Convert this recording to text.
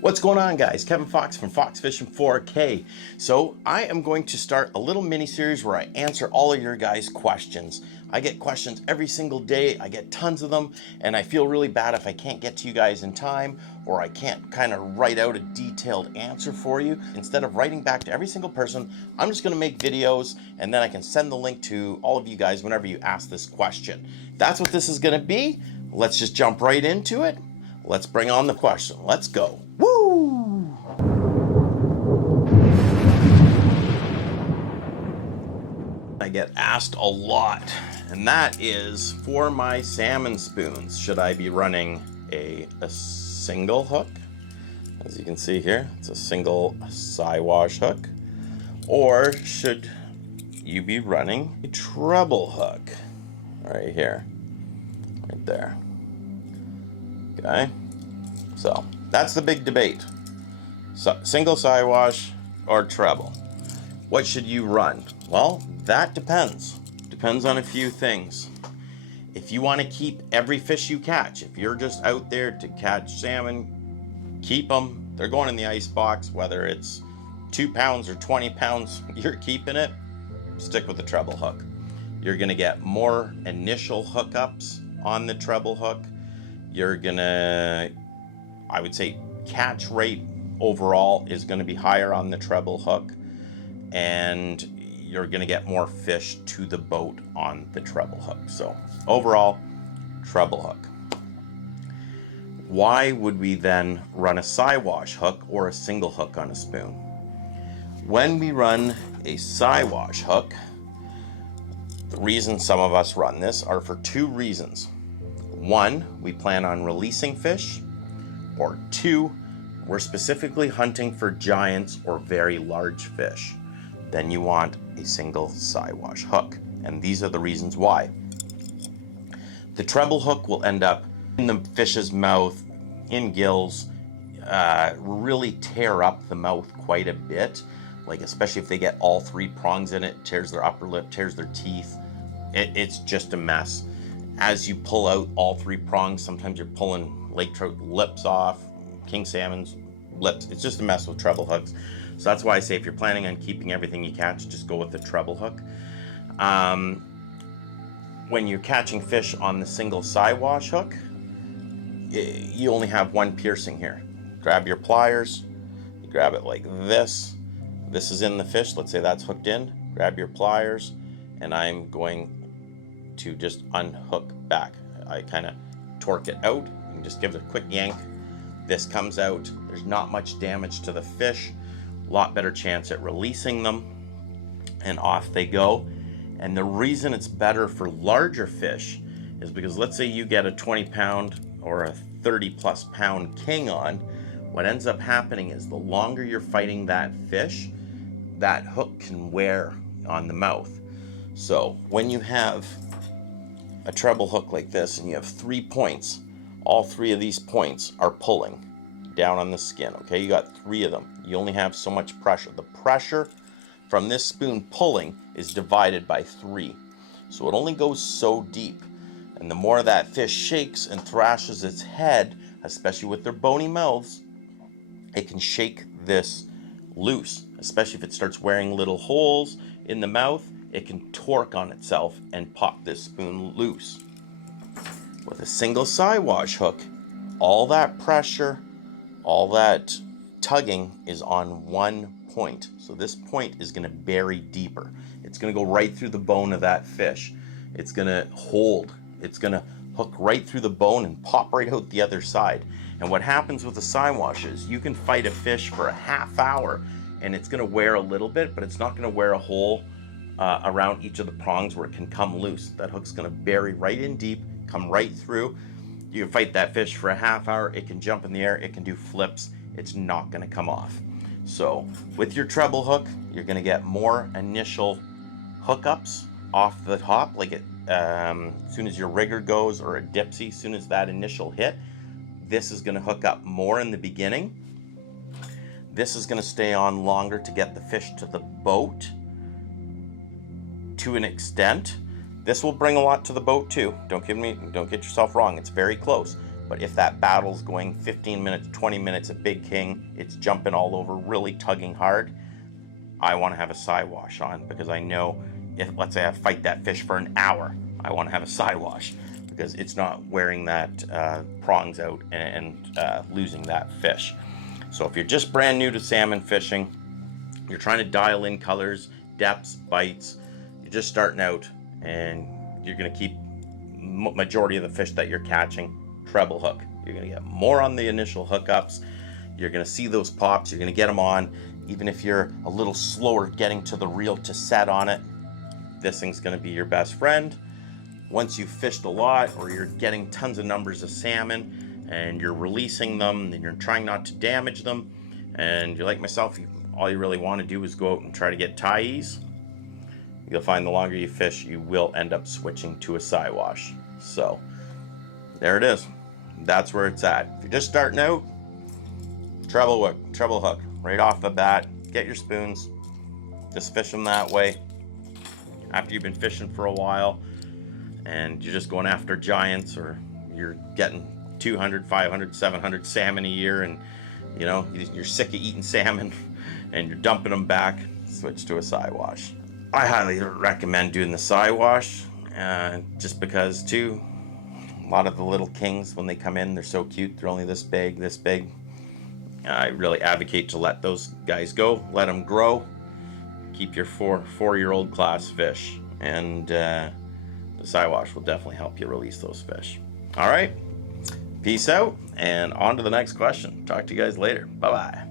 What's going on, guys? Kevin Fox from Fox Fishing 4K. So I am going to start a little mini series where I answer all of your guys' questions. I get questions every single day. I get tons of them, and I feel really bad if I can't get to you guys in time, or I can't kind of write out a detailed answer for you. Instead of writing back to every single person, I'm just going to make videos, and then I can send the link to all of you guys whenever you ask this question. That's what this is going to be. Let's just jump right into it. Let's bring on the question. Let's go. Woo! I get asked a lot, and that is for my salmon spoons. Should I be running a single hook? As you can see here, it's a single Siwash hook. Or should you be running a treble hook? Right here, right there. Okay, so that's the big debate. So, single Siwash or treble. What should you run? Well, that depends. Depends on a few things. If you want to keep every fish you catch, if you're just out there to catch salmon, keep them. They're going in the ice box, whether it's 2 pounds or 20 pounds, you're keeping it. Stick with the treble hook. You're going to get more initial hookups on the treble hook. You're gonna, I would say, catch rate overall is going to be higher on the treble hook, and you're going to get more fish to the boat on the treble hook. So overall, treble hook. Why would we then run a Siwash hook or a single hook on a spoon? When we run a Siwash hook, the reason some of us run this are for two reasons. One, we plan on releasing fish, or two, we're specifically hunting for giants or very large fish. Then you want a single Siwash hook, and these are the reasons why. The treble hook will end up in the fish's mouth, in gills, really tear up the mouth quite a bit, like especially if they get all three prongs in it, tears their upper lip, tears their teeth. It's just a mess. As you pull out all three prongs, sometimes you're pulling lake trout lips off, king salmon's lips. It's just a mess with treble hooks. So that's why I say if you're planning on keeping everything you catch, just go with the treble hook. When you're catching fish on the single Siwash hook, you only have one piercing here. Grab your pliers, you grab it like this. This is in the fish, let's say that's hooked in. Grab your pliers, and I'm going to just unhook back. I kind of torque it out. You can just give it a quick yank. This comes out. There's not much damage to the fish. A lot better chance at releasing them. And off they go. And the reason it's better for larger fish is because let's say you get a 20 pound or a 30 plus pound king on. What ends up happening is the longer you're fighting that fish, that hook can wear on the mouth. So when you have a treble hook like this and you have 3 points, all 3 of these points are pulling down on the skin. Okay, you got 3 of them. You only have so much pressure. The pressure from this spoon pulling is divided by 3, so it only goes so deep. And the more that fish shakes and thrashes its head, especially with their bony mouths, it can shake this loose, especially if it starts wearing little holes in the mouth. It can torque on itself and pop this spoon loose. With a single Siwash hook, all that pressure, all that tugging is on one point. So this point is going to bury deeper. It's going to go right through the bone of that fish. It's going to hold. It's going to hook right through the bone and pop right out the other side. And what happens with the Siwash is you can fight a fish for a half hour and it's going to wear a little bit, but it's not going to wear a hole around each of the prongs where it can come loose. That hook's going to bury right in deep, come right through. You can fight that fish for a half hour. It can jump in the air. It can do flips. It's not going to come off. So with your treble hook, you're going to get more initial hookups off the top, like as soon as your rigger goes, or a Dipsy, as soon as that initial hit, this is going to hook up more in the beginning. This is going to stay on longer to get the fish to the boat to an extent. This will bring a lot to the boat too. Don't get yourself wrong. It's very close. But if that battle's going 15 minutes, 20 minutes, a big king, it's jumping all over, really tugging hard, I want to have a Siwash on, because I know if, let's say I fight that fish for an hour, I want to have a Siwash because it's not wearing that prongs out and losing that fish. So if you're just brand new to salmon fishing, you're trying to dial in colors, depths, bites, you're just starting out, and you're going to keep majority of the fish that you're catching treble hook. You're going to get more on the initial hookups. You're going to see those pops. You're going to get them on. Even if you're a little slower getting to the reel to set on it, this thing's going to be your best friend. Once you've fished a lot, or you're getting tons of numbers of salmon and you're releasing them and you're trying not to damage them, and you're like myself, all you really want to do is go out and try to get tie-ease, you'll find the longer you fish, you will end up switching to a Siwash. So there it is. That's where it's at. If you're just starting out, treble hook right off the bat. Get your spoons, just fish them that way. After you've been fishing for a while and you're just going after giants, or you're getting 200, 500, 700 salmon a year, and you know you're sick of eating salmon and you're dumping them back, switch to a Siwash. I highly recommend doing the Siwash, just because too, a lot of the little kings, when they come in, they're so cute. They're only this big, this big. I really advocate to let those guys go, let them grow, keep your four-year-old class fish, and the Siwash will definitely help you release those fish. All right, peace out, and on to the next question. Talk to you guys later. Bye-bye.